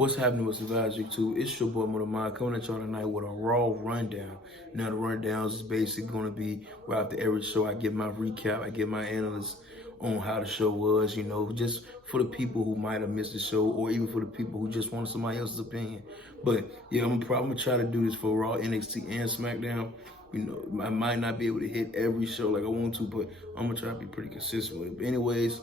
What's happening with Survivor 2? It's your boy Motomai coming at y'all tonight with a raw rundown. Now the rundowns is basically going to be where after every show I give my recap, I give my analysis on how the show was, just for the people who might have missed the show or even for the people who just want somebody else's opinion. But yeah, I'm probably try to do this for Raw, NXT, and SmackDown. I might not be able to hit every show like I want to, but I'm going to try to be pretty consistent with it. But anyways,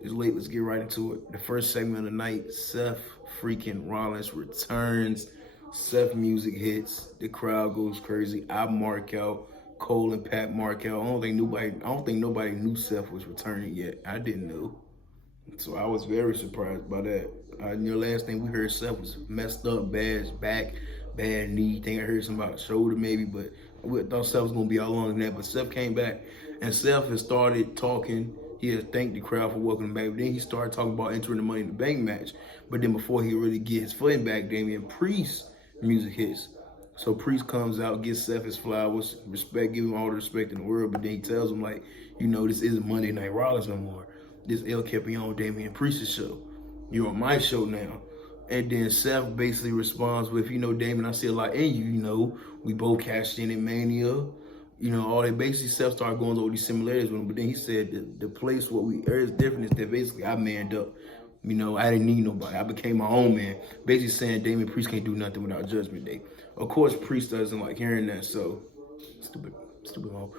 it's late. Let's get right into it. The first segment of the night, Seth freaking Rollins returns. Seth music hits. The crowd goes crazy. I mark out. Cole and Pat mark out. I don't think nobody knew Seth was returning yet. I didn't know. So I was very surprised by that. Last thing we heard, Seth was messed up, bad back, bad knee. Think I heard something about shoulder maybe, but we thought Seth was gonna be all along than that. But Seth came back, and Seth has started talking. He had thanked the crowd for welcoming him back. But then he started talking about entering the Money in the Bank match. But then before he really get his footing back, Damian Priest music hits. So Priest comes out, gives Seth his flowers, give him all the respect in the world. But then he tells him this isn't Monday Night Rollins no more. This El Campeon Damian Priest's show. You're on my show now. And then Seth basically responds with, Damon, I see a lot in you, we both cashed in Mania. All they basically Seth started going over these similarities with him. But then he said the place what we is different is that basically I manned up. I didn't need nobody. I became my own man. Basically saying Damian Priest can't do nothing without Judgment Day. Of course, Priest doesn't like hearing that, so stupid home.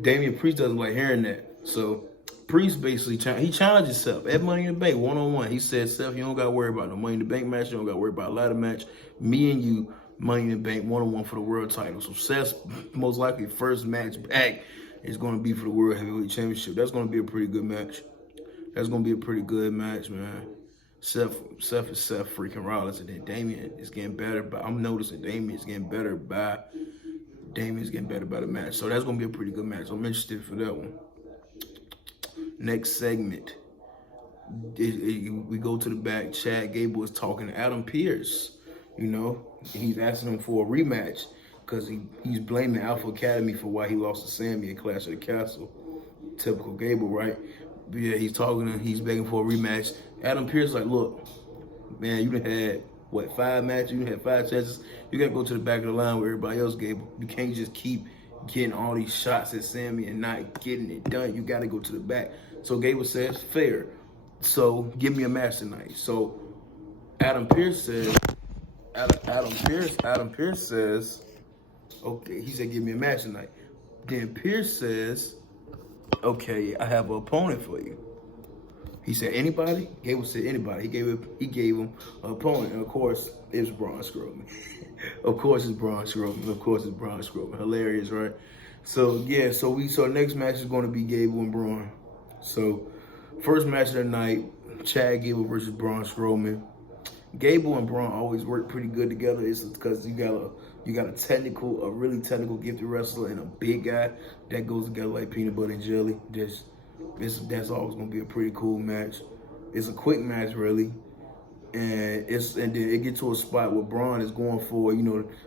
Damian Priest doesn't like hearing that. So Priest basically he challenged himself at Money in the Bank one-on-one. He said, Seth, you don't got to worry about no Money in the Bank match. You don't got to worry about a ladder match. Me and you, Money in the Bank one-on-one for the world title. So Seth's most likely first match back is going to be for the World Heavyweight Championship. That's going to be a pretty good match. That's going to be a pretty good match, man. Seth is Seth freaking Rollins, and then Damian is getting better. But I'm noticing Damian's getting better by the match. So that's going to be a pretty good match. I'm interested for that one. Next segment, we go to the back. Chad Gable is talking to Adam Pearce. He's asking him for a rematch because he's blaming Alpha Academy for why he lost to Sammy at Clash of the Castle. Typical Gable, right? But yeah, he's begging for a rematch. Adam Pearce like, look, man, you done had, 5 matches? You done had 5 chances. You got to go to the back of the line where everybody else, Gable. You can't just keep getting all these shots at Sammy and not getting it done. You got to go to the back. So Gable says, fair. So give me a match tonight. So Adam Pearce says, okay, he said, give me a match tonight. Then Pearce says, okay, I have an opponent for you. He said, anybody? Gable said, anybody. He gave him an opponent. And of course, it's Braun Strowman. Of course, it's Braun Strowman. Hilarious, right? So, yeah, so next match is going to be Gable and Braun. So, first match of the night, Chad Gable versus Braun Strowman. Gable and Braun always work pretty good together. It's because you got a really technical, gifted wrestler and a big guy that goes together like peanut butter and jelly. That's always gonna be a pretty cool match. It's a quick match, really, and then it gets to a spot where Braun is going for,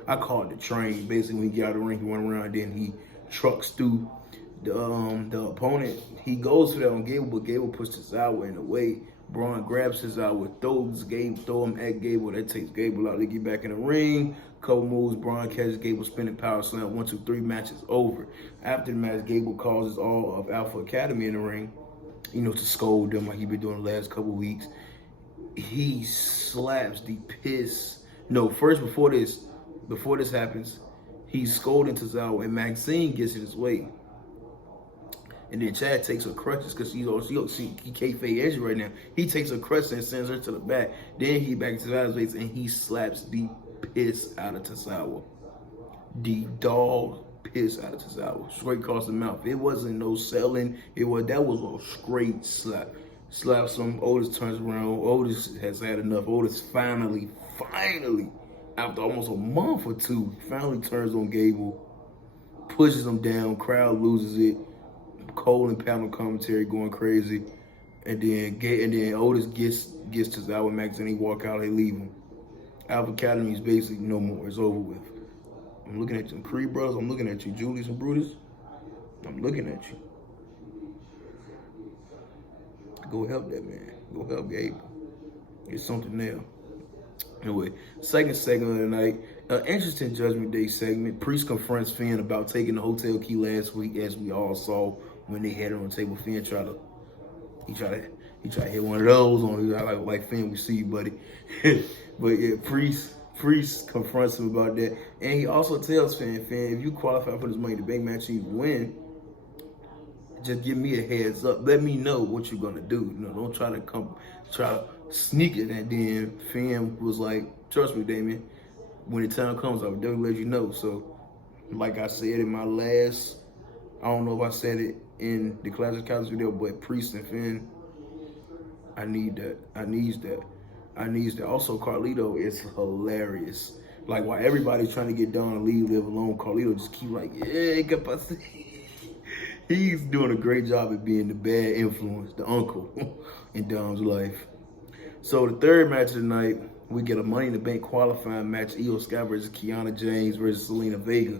I call it the train. Basically, when he get out of the ring, he run around, then he trucks through the opponent. He goes for that on Gable, but Gable puts his Tozawa in the way. Braun grabs his Tozawa, throw him at Gable. That takes Gable out. They get back in the ring. Couple moves. Braun catches Gable, spinning power slam. 1, 2, 3. Match is over. After the match, Gable causes all of Alpha Academy in the ring, to scold them like he been doing the last couple weeks. He slaps the piss. No, first before this happens, he's scolding Tozawa, and Maxine gets in his way. And then Chad takes her crutches because he kayfabe edgy right now. He takes her crutches and sends her to the back. Then he back to Tozawa's face and he slaps the piss out of Tozawa. The dog piss out of Tozawa. Straight across the mouth. It wasn't no selling. That was a straight slap. Slaps him. Otis turns around. Otis has had enough. Otis finally, after almost a month or two, finally turns on Gable. Pushes him down. Crowd loses it. Cole and panel commentary going crazy, and then Otis gets Tozawa and Max, and he walk out. They leave him. Alpha Academy is basically no more. It's over with. I'm looking at you, Creed brothers. I'm looking at you, Julius and Brutus. I'm looking at you. Go help that man. Go help Gabe. It's something there. Anyway, second segment of the night, interesting Judgment Day segment. Priest confronts Finn about taking the hotel key last week, as we all saw when they had it on the table. Finn he tried to hit one of those on you. Like Finn, we see you, buddy. But yeah, Priest confronts him about that, and he also tells Finn, if you qualify for this Money in the Bank match and you win, just give me a heads up. Let me know what you're gonna do. You know, don't try to sneak it. And then Finn was like, "Trust me, Damien. When the time comes, I'll definitely let you know." So, like I said in my last, I don't know if I said it in the Classic Couch video, but Priest and Finn, I need that. I need that. Also, Carlito is hilarious. Like, while everybody's trying to get Don to live alone, Carlito just keep like, yeah, capacity. He's doing a great job at being the bad influence, the uncle in Dom's life. So the third match of the night, we get a Money in the Bank qualifying match: Io Sky versus Kiana James versus Selena Vega.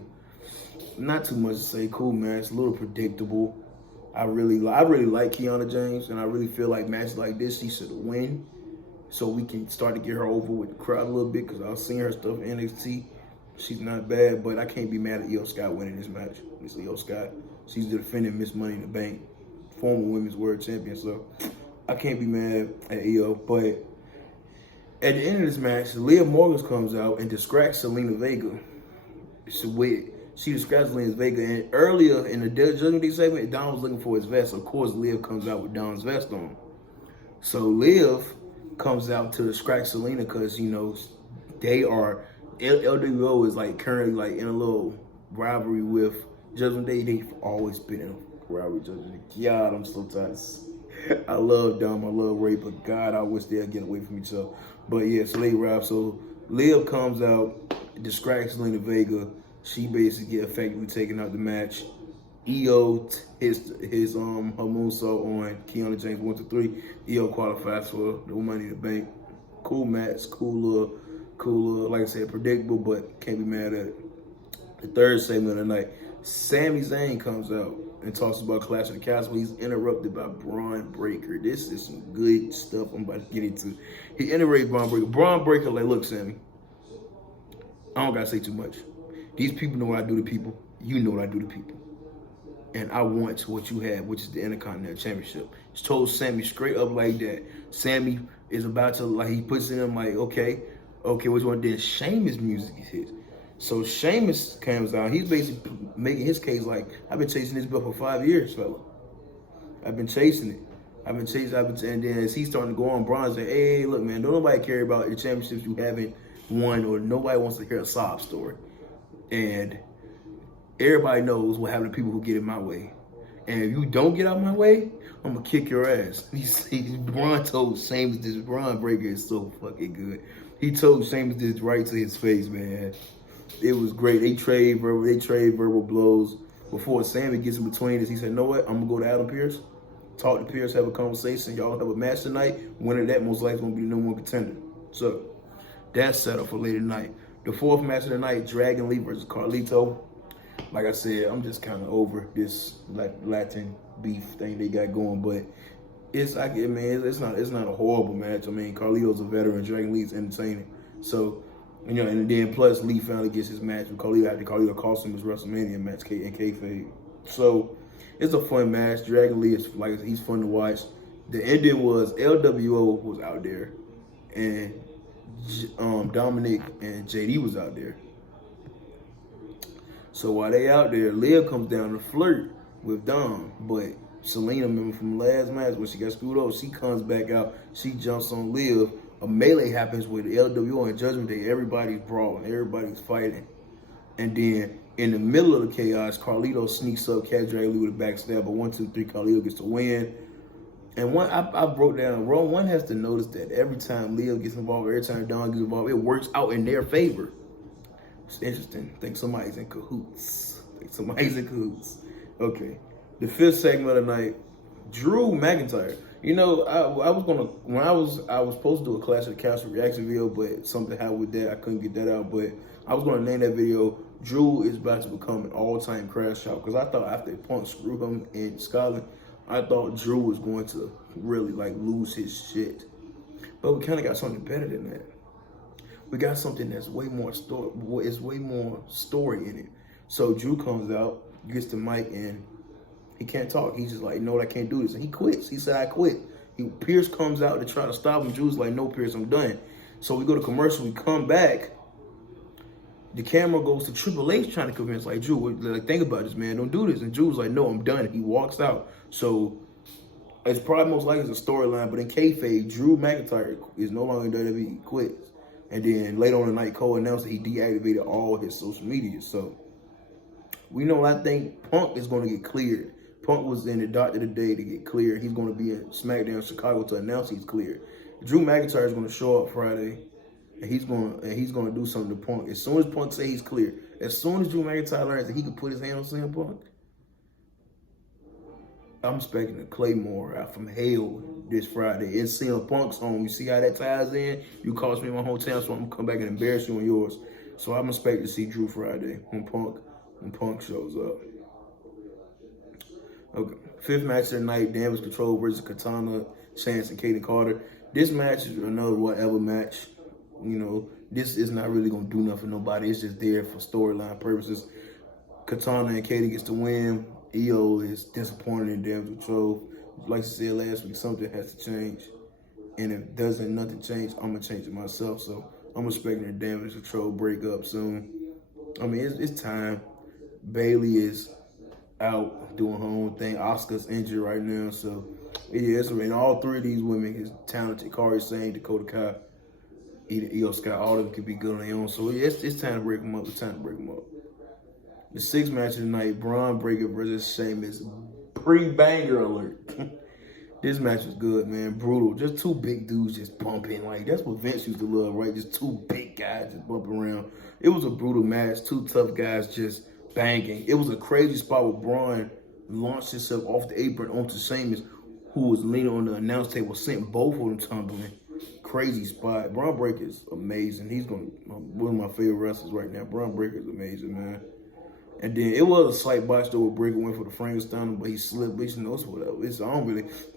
Not too much to say. Cool match, a little predictable. I really like Kiana James, and I really feel like matches like this she should win, so we can start to get her over with the crowd a little bit. Because I was seeing her stuff in NXT. She's not bad, but I can't be mad at Io Sky winning this match. It's Io Sky. She's the defending Miss Money in the Bank, former Women's World Champion, so I can't be mad at Io. But at the end of this match, Leah Morgan comes out and distracts Selena Vega. She distracts Selena Vega, and earlier in the Judgment Day segment, Don was looking for his vest. Of course, Liv comes out with Don's vest on. So Liv comes out to distract Selena because, you know, they are, LWO is like currently like in a little rivalry with Judgment Day. They've always been in a rivalry with Judgment Day. God, I'm so tired. I love Dom, I love Ray, but God, I wish they'd get away from each other. But yeah, so they rap. So Liv comes out, distracts Selena Vega. She basically effectively taking out the match. Io his her moonsault on Kiana James 1-3. Io qualifies for the Money in the Bank. Cool match, cool little, like I said, predictable, but can't be mad at it. The third segment of the night, Sami Zayn comes out and talks about Clash of the Castle. He's interrupted by Braun Breaker. This is some good stuff I'm about to get into. He interrupted Braun Breaker. Braun Breaker like, look, Sammy, I don't gotta say too much. These people know what I do to people. You know what I do to people. And I want what you have, which is the Intercontinental Championship. He told Sammy straight up like that. Sammy is about to, like, he puts in him like, okay, what you want? Then Sheamus music is his. So Sheamus comes out. He's basically making his case like, I've been chasing this belt for 5 years, fella. I've been chasing it. And then as he's starting to go on, Braun's like, hey, look, man, don't nobody care about the championships you haven't won, or nobody wants to hear a sob story. And everybody knows what happened to people who get in my way. And if you don't get out my way, I'm gonna kick your ass. Braun told Sheamus this. Braun Breaker is so fucking good. He told Sheamus this right to his face, man. It was great. They trade verbal blows. Before Sammy gets in between us, he said, you know what? I'm gonna go to Adam Pearce, talk to Pearce, have a conversation. Y'all have a match tonight. Winner of that most likely gonna be the number one contender. So that's set up for later tonight. The fourth match of the night, Dragon Lee versus Carlito. Like I said, I'm just kind of over this Latin beef thing they got going, but it's like, man, it's not a horrible match. I mean, Carlito's a veteran, Dragon Lee's entertaining. So, you know, and then plus Lee finally gets his match with Carlito after Carlito cost him his WrestleMania match in kayfabe. So it's a fun match. Dragon Lee is like, he's fun to watch. The ending was LWO was out there, and Dominic and JD was out there. So while they out there, Liv comes down to flirt with Dom, but Selena, remember from the last match when she got screwed up, she comes back out, she jumps on Liv. A melee happens with LWO and Judgment Day. Everybody's brawling, everybody's fighting. And then in the middle of the chaos, Carlito sneaks up, catch Dragon Lee with a backstab, but 1, 2, 3, Carlito gets the win. And I broke down, one has to notice that every time Liv gets involved, every time Don gets involved, it works out in their favor. It's interesting. I think somebody's in cahoots. Okay. The fifth segment of the night, Drew McIntyre. You know, I was supposed to do a Clash of the Castle reaction video, but something happened with that. I couldn't get that out, but I was gonna name that video Drew is about to become an all-time crash out, because I thought after Punk screwed him in Scotland, I thought Drew was going to really like lose his shit. But we kind of got something better than that. we got something that's way more story. It's way more story in it. So Drew comes out, gets the mic, and he can't talk. He's just like, no, I can't do this. And he quits. He said, I quit. Pierce comes out to try to stop him. Drew's like, no, Pierce, I'm done. So we go to commercial. We come back. The camera goes to Triple H trying to convince, like, Drew, like, think about this, man. Don't do this. And Drew's like, no, I'm done. He walks out. So it's probably most likely it's a storyline. But in kayfabe, Drew McIntyre is no longer in WWE. He quits. And then later on the night, Cole announced that he deactivated all his social media. So we know, I think Punk is going to get cleared. Punk was in the doctor today to get cleared. He's going to be in SmackDown Chicago to announce he's cleared. Drew McIntyre is going to show up Friday, and he's going to do something to Punk. As soon as Punk say he's cleared, as soon as Drew McIntyre learns that he can put his hand on CM Punk, I'm expecting a Claymore out from hell this Friday. It's CM Punk's home. You see how that ties in? You cost me my hometown, so I'm gonna come back and embarrass you on yours. So I'm expecting to see Drew Friday when Punk shows up. Okay, 5th match of the night, Damage Control versus Katana, Chance, and Kaden Carter. This match is another whatever match. You know, this is not really going to do nothing for nobody. It's just there for storyline purposes. Katana and Kaden gets the win. EO is disappointed in Damage Control. Like I said last week, something has to change. And if nothing change, I'm going to change it myself. So I'm expecting a Damage Control breakup soon. I mean, it's time. Bailey is out doing her own thing. Asuka's injured right now, so yeah, and all 3 of these women is talented. Kairi Sane, Dakota Kai, Io Sky, all of them could be good on their own. So yeah, it's time to break them up. It's time to break them up. The 6th match of the night, Braun Breaker versus Sheamus. Pre-banger alert. This match was good, man. Brutal. Just 2 big dudes just bumping. Like, that's what Vince used to love, right? Just 2 big guys just bumping around. It was a brutal match. 2 tough guys just banging. It was a crazy spot where Braun launched himself off the apron onto Sheamus, who was leaning on the announce table, sent both of them tumbling. Crazy spot. Braun Breaker is amazing. He's one of my favorite wrestlers right now. Braun Breaker is amazing, man. And then it was a slight botch though where Breaker went for the Frankenstein, but he slipped. But you know, it's whatever.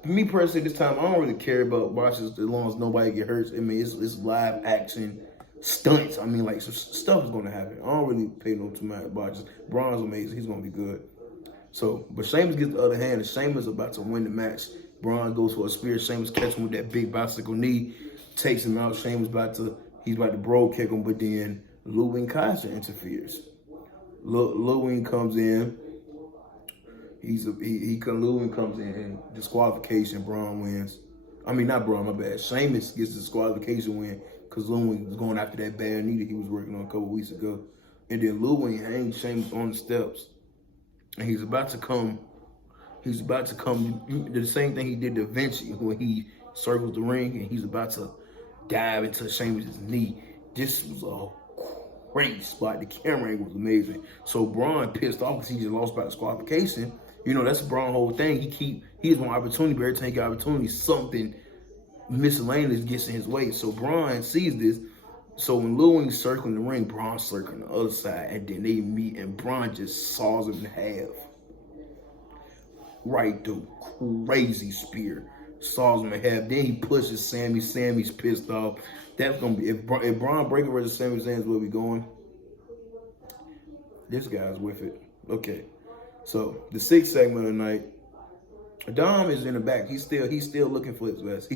Me personally, this time I don't really care about botches as long as nobody get hurt. I mean, it's live action stunts. I mean, like, some stuff is going to happen. I don't really pay no too much botches. Braun's amazing. He's going to be good. So, but Sheamus gets the other hand, and Sheamus is about to win the match. Braun goes for a spear. Sheamus catches him with that big bicycle knee, takes him out. Sheamus he's about to bro kick him, but then Ludwig Kaiser interferes. Ludwig comes in. Ludwig comes in, disqualification. Braun wins. I mean, not Braun, my bad. Sheamus gets the disqualification win because Ludwig was going after that bad knee that he was working on a couple weeks ago. And then Ludwig hangs Sheamus on the steps. And he's about to come the same thing he did to Vinci when he circles the ring and he's about to dive into Sheamus' knee. This was a great spot. The camera angle was amazing. So Braun pissed off because he just lost by disqualification. You know, that's Braun's whole thing. He has one opportunity, but every time he got opportunity, something miscellaneous gets in his way. So Braun sees this. So when Ludwig's circling the ring, Braun's circling the other side, and then they meet, and Braun just saws him in half. Right through. Crazy spear. Saws him in half. Then he pushes Sammy. Sammy's pissed off. That's going to be, if Braun Breaker versus Sami Zayn, where we going? This guy's with it. Okay. So, the 6th segment of the night, Dom is in the back. He's still looking for his vest.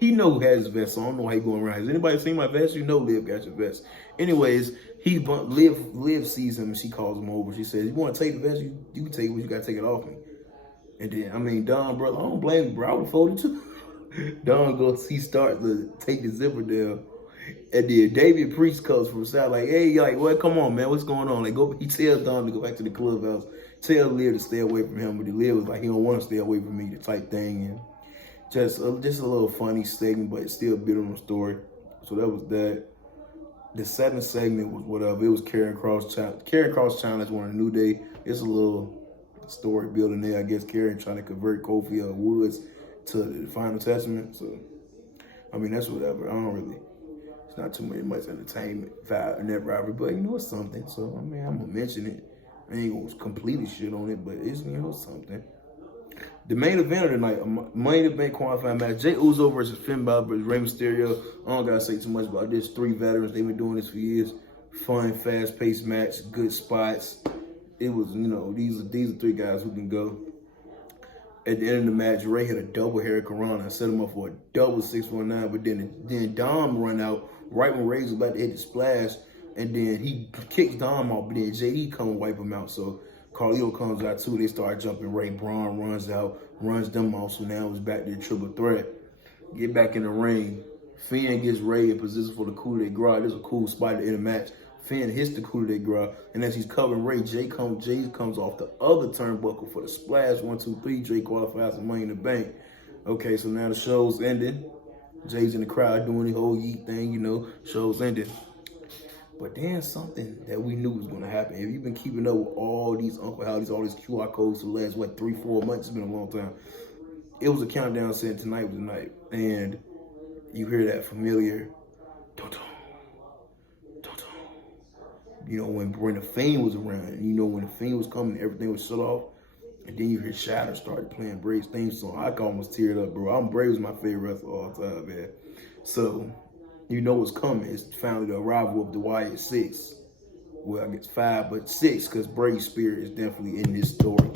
He know who has his vest, so I don't know how he going around. Has anybody seen my vest? You know Liv got your vest. Anyways, Liv sees him and she calls him over. She says, you want to take the vest? You can take it, but you got to take it off me. And then, I mean, Dom, brother, I don't blame you, bro. I would have folded too. Dom he starts to take the zipper down. And then David Priest comes from the side like, hey, like, what? Come on, man. What's going on? Like, he tells Dom to go back to the clubhouse. Tell Liv to stay away from him. But Liv was like, he don't want to stay away from me, the type thing. And just a little funny segment, but it's still built on the story. So that was that. The 7th segment was whatever. It was Karrion Kross challenge. Karrion Kross challenge won a New Day. It's a little story building there. I guess Karrion trying to convert Kofi Woods to the Final Testament. So, I mean, that's whatever. It's not too much entertainment in that rivalry, but you know, it's something. So, I mean, I'm going to mention it. I ain't going to completely shit on it, but it's, you know, something. The main event of the night, main event qualifying match, Jey Uso versus Finn Balor versus Rey Mysterio. I don't gotta say too much about this. 3 veterans, they've been doing this for years. Fun, fast-paced match, good spots. It was, you know, these are 3 guys who can go. At the end of the match, Ray had a double hurricanrana. I set him up for a double 619, but then Dom run out right when Ray was about to hit the splash, and then he kicks Dom off, but then JD come and wipe him out. So Carlito comes out too. They start jumping. Ray Braun runs out, runs them off. So now it's back to the triple threat. Get back in the ring. Finn gets Ray in position for the coup de grace. There's a cool spot at the end of the match. Finn hits the coup de grace, and as he's covering Ray, Jay comes off the other turnbuckle for the splash. 1, 2, 3. Jay qualifies for Money in the Bank. Okay, so now the show's ended. Jay's in the crowd doing the whole yeet thing, you know. Show's ended. But then something that we knew was going to happen. If you've been keeping up with all these Uncle Howdy's, all these QR codes for the last, 3, 4 months, it's been a long time. It was a countdown saying tonight was the night. And you hear that familiar, you know, when the Fiend was around, and you know, when the Fiend was coming, everything was shut off. And then you hear Shatter started playing Bray's theme song. I almost teared up, bro. Bray was my favorite wrestler of all time, man. So, you know what's coming. It's finally the arrival of the Wyatt 6. Well, I guess 5, but 6, because Bray's spirit is definitely in this story.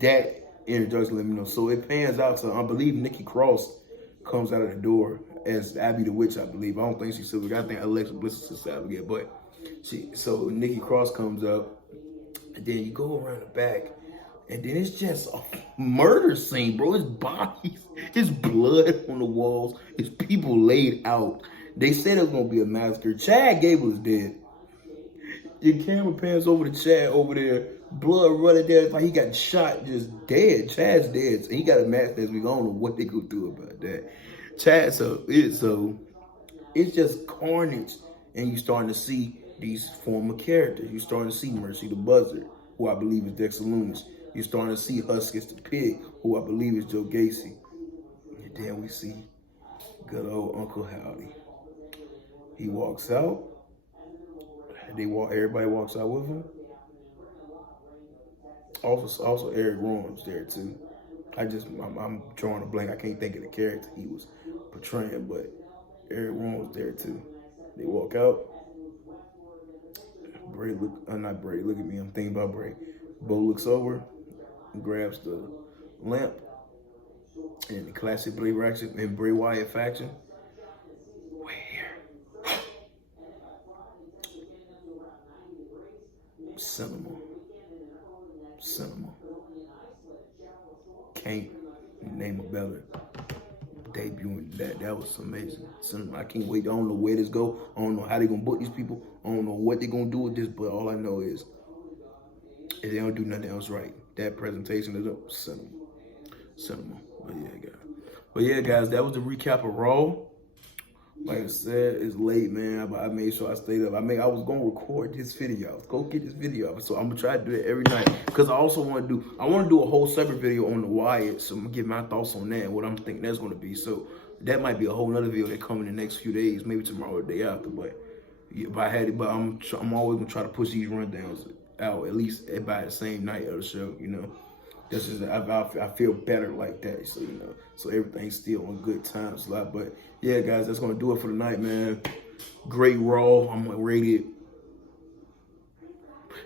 That introduction, let me know. So it pans out to, I believe, Nikki Cross comes out of the door as Abby the Witch, I believe. I don't think she's Silver. I think Alexa Bliss is Sister Abigail, but so Nikki Cross comes up, and then you go around the back, and then it's just a murder scene, bro. It's bodies, it's blood on the walls, it's people laid out. They said it was gonna be a massacre. Chad Gable is dead. Your camera pans over to Chad over there, blood running there, like he got shot, just dead. Chad's dead. So he got a match next week. I don't know what they gonna do about that. Chad, it's just carnage, and you starting to see these former characters. You're starting to see Mercy the Buzzard, who I believe is Dexter Lumis. You're starting to see Huskus the Pig, who I believe is Joe Gacy. And then we see good old Uncle Howdy. He walks out. Everybody walks out with him. Also Eric Rowan's there too. I'm drawing a blank. I can't think of the character he was portraying, but Eric Rowan was there too. They walk out. Bray not Bray, look at me, I'm thinking about Bray. Bo looks over, grabs the lamp, and the classic Bray Wyatt faction. Wait here. Cinema. Can't name a better debuting that was amazing. I can't wait. I don't know where this go. I don't know how they gonna book these people. I don't know what they gonna do with this, but all I know is if they don't do nothing else right, that presentation is up. Cinema. But yeah, guys, that was the recap of Raw. Like I said, it's late, man, but I made sure I stayed up. I was gonna record this video. Go get this video. So I'm gonna try to do it every night. Because I also want to do a whole separate video on the Wyatt. So I'm gonna get my thoughts on that and what I'm thinking that's gonna be. So that might be a whole nother video that come in the next few days, maybe tomorrow or the day after. But yeah, I'm always gonna try to push these rundowns out at least by the same night of the show, you know. This is I feel better like that, so you know, so everything's still on good time slot. But yeah, guys, that's gonna do it for the night, man. Great Raw. I'm gonna rate it.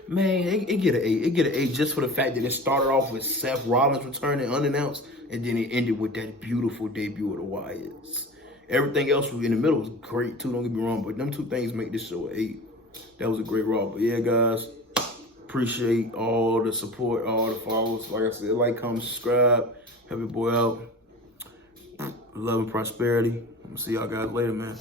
Man, it get an 8. It get an 8 just for the fact that it started off with Seth Rollins returning unannounced, and then it ended with that beautiful debut of the Wyatts. Everything else in the middle was great too. Don't get me wrong, but them 2 things make this show an 8. That was a great Raw. But yeah, guys. Appreciate all the support, all the followers. Like I said, like, comment, subscribe. Help your boy out. Love and prosperity. I'm gonna see y'all guys later, man.